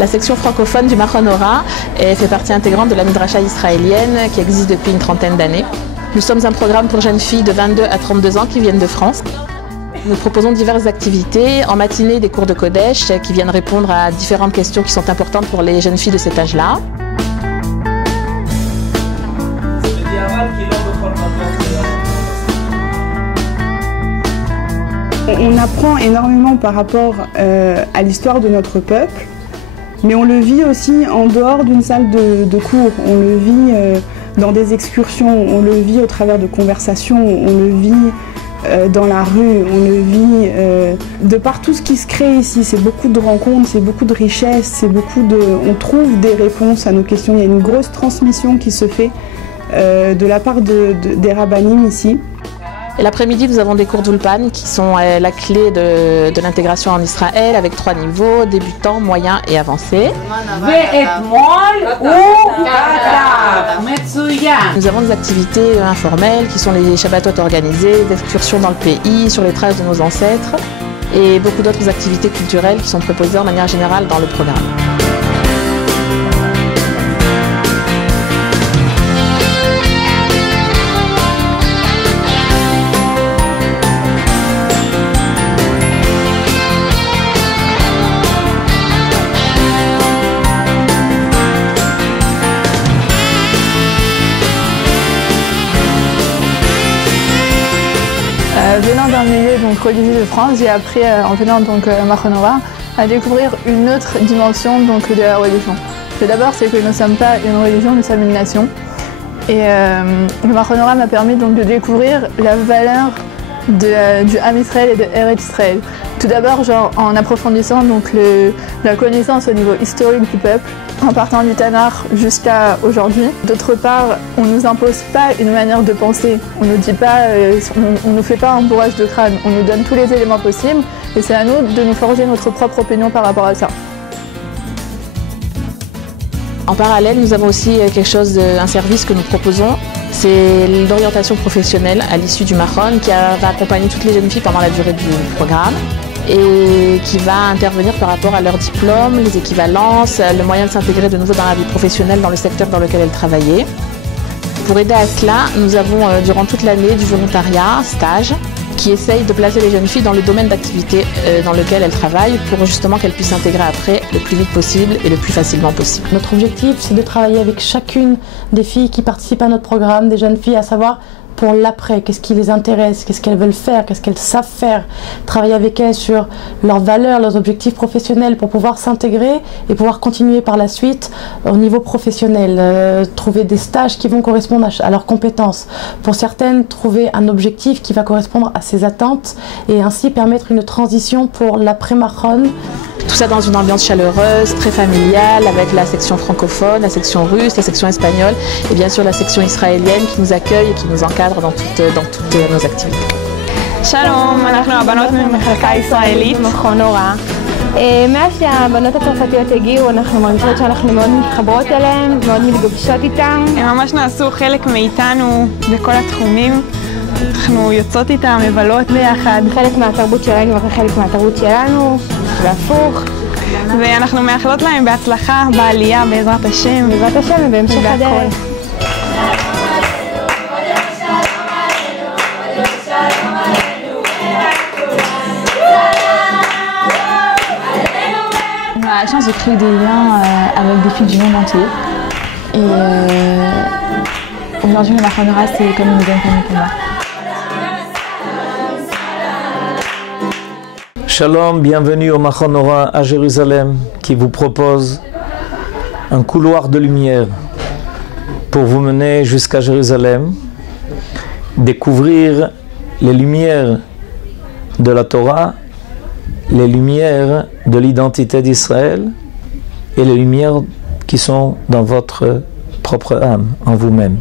La section francophone du Machon Ora fait partie intégrante de la Midrasha israélienne qui existe depuis une trentaine d'années. Nous sommes un programme pour jeunes filles de 22 à 32 ans qui viennent de France. Nous proposons diverses activités. En matinée, des cours de Kodesh qui viennent répondre à différentes questions qui sont importantes pour les jeunes filles de cet âge-là. On apprend énormément par rapport à l'histoire de notre peuple, mais on le vit aussi en dehors d'une salle de cours. On le vit dans des excursions, on le vit au travers de conversations, on le vit dans la rue, on le vit de par tout ce qui se crée ici. C'est beaucoup de rencontres, c'est beaucoup de richesses, on trouve des réponses à nos questions. Il y a une grosse transmission qui se fait de la part des rabbinim ici. Et l'après-midi, nous avons des cours d'Ulpan qui sont la clé de l'intégration en Israël avec 3 niveaux, débutant, moyen et avancé. Nous avons des activités informelles qui sont les Shabbatot organisés, des excursions dans le pays, sur les traces de nos ancêtres et beaucoup d'autres activités culturelles qui sont proposées en manière générale dans le programme. Venant d'un milieu religieux de France, j'ai appris en venant à Machon Ora à découvrir une autre dimension de la religion. Tout d'abord, c'est que nous ne sommes pas une religion, nous sommes une nation. Et le Machon Ora m'a permis de découvrir la valeur du Am Israël et de Eretz Israël. Tout d'abord, en approfondissant la connaissance au niveau historique du peuple, en partant du Tanakh jusqu'à aujourd'hui. D'autre part, on ne nous impose pas une manière de penser. On ne dit pas, on nous fait pas un bourrage de crâne. On nous donne tous les éléments possibles et c'est à nous de nous forger notre propre opinion par rapport à ça. En parallèle, nous avons aussi un service que nous proposons. C'est l'orientation professionnelle à l'issue du Machon qui va accompagner toutes les jeunes filles pendant la durée du programme et qui va intervenir par rapport à leur diplôme, les équivalences, le moyen de s'intégrer de nouveau dans la vie professionnelle dans le secteur dans lequel elles travaillaient. Pour aider à cela, nous avons durant toute l'année du volontariat, stage, qui essaye de placer les jeunes filles dans le domaine d'activité dans lequel elles travaillent pour justement qu'elles puissent s'intégrer après le plus vite possible et le plus facilement possible. Notre objectif, c'est de travailler avec chacune des filles qui participent à notre programme, des jeunes filles, à savoir pour l'après, qu'est-ce qui les intéresse, qu'est-ce qu'elles veulent faire, qu'est-ce qu'elles savent faire, travailler avec elles sur leurs valeurs, leurs objectifs professionnels pour pouvoir s'intégrer et pouvoir continuer par la suite au niveau professionnel, trouver des stages qui vont correspondre à leurs compétences. Pour certaines, trouver un objectif qui va correspondre à ses attentes et ainsi permettre une transition pour l'après-Machon. Tout ça dans une ambiance chaleureuse, très familiale, avec la section francophone, la section russe, la section espagnole et bien sûr la section israélienne qui nous accueille et qui nous encadre dans toutes nos activités. Shalom, אנחנו הבנות ממחלקה ישראלית, מכון הוראה. מאז שהבנות הצרפתיות הגיעו, אנחנו מרגישות שאנחנו מאוד מתחברות אליהן, מאוד מתגבשות איתן. הם ממש נעשו חלק מאיתנו בכל התחומים. אנחנו יוצאות איתן, מבלות ביחד. חלק מהתרבות שלנו וחלק מהתרבות שלנו, והפוך. ואנחנו מאחלות להם בהצלחה בעלייה בעזרת השם. בעזרת השם ובהמשך הדרך. On a la chance de créer des liens avec des filles du monde entier. Et aujourd'hui, le Machon Ora, c'est comme une deuxième famille pour moi. Shalom, bienvenue au Machon Ora à Jérusalem qui vous propose un couloir de lumière pour vous mener jusqu'à Jérusalem, découvrir les lumières de la Torah, les lumières de l'identité d'Israël et les lumières qui sont dans votre propre âme, en vous-même.